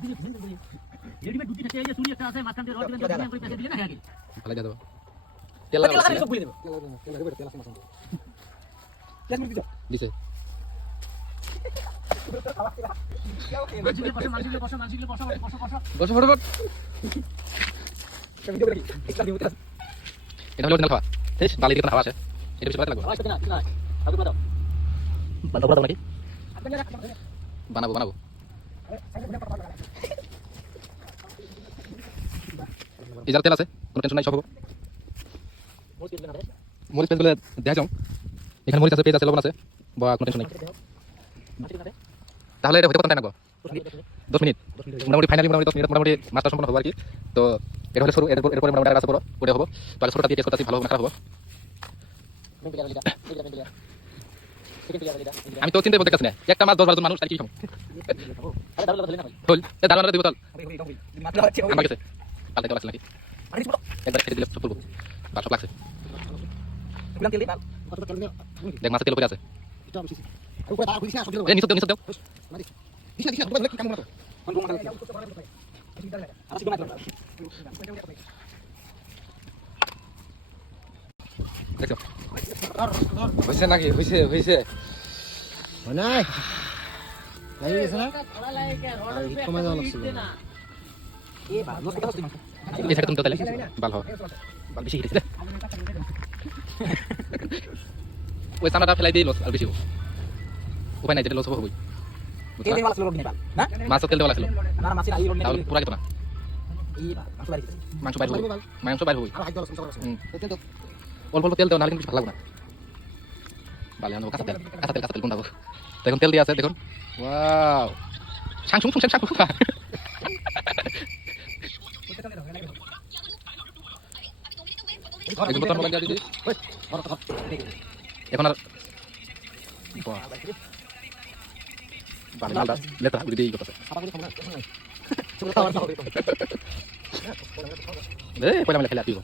readymade দুটি থাকে এই যে চুরি একটা আছে মাঝখান দিয়ে রড দিবেন দুনিয়া করে প্যাকেট দিয়ে না আগে ফেলে দিয়ে দেবো তেল লাগা সব বলে দেব তেল আছে মাছ দিছে মাঝিলে বসা বসো ফটাফট এটা হলো তেল খাওয়া ঠিক বালি দিয়ে খাওয়া আছে এটা বেশি পাতা লাগবে বানাবো নাকি বানাবো এই যার তেল আছে কোনো টেনশন নাই সব হবো মরিচ পেঁয়াজগুলো দেখা যাও এখানে মরিচ আছে পেঁয়াজ আছে লবণ আছে বা কোনো টেনশন নেই তাহলে এটা হতে কত টাইম লাগবে 10 মিনিট মোটামুটি ফাইনালি মোটামুটি 10 মিনিট মোটামুটি মাছটা সম্পূর্ণ হবে আর কি তো এটা হলে শুরু এরপরে মোটামুটি কাজ করো ওটা হবে তো আগে ছোটটা দিয়ে টেস্ট করতেছি ভালো হবে না খারাপ হবে আমি তো চিন্তা করতে কাছে না একটা মাছ 10-12 জন মানুষ আর কি খাবো হল এ দাঁড়ানো দিব তাল আমার কাছে পাল্টাইতে লাগছে নাকি একবার খেতে দিলে সব করবো বা সব লাগছে দেখ মাছের তেল উপরে আছে নিচে দাও দেখো হয়েছে নাকি হয়েছে নাই লাগি গেছে না কমে যাওয়া লাগছিল এই থাকে তুমি তো তাহলে ভালো হবে বেশি হিটেছে ওই সামনাটা ফেলাই দিয়ে লস আর বেশি উপায় নাই যেটা লস হবই মাছ তেল দেওয়া লাগছিল তাহলে পুরা গেত না মাংস বাইর হবই অল্প অল্প তেল দেওয়া নাহলে কিন্তু ভালো লাগবে না ভালো আনবো কাঁচা তেল গুন্ডাবো দেখুন তেল দিয়ে আছে দেখুন ওয়াও সাং এখন আর লেটা দিদি কথা পয়লা খেলে আসিব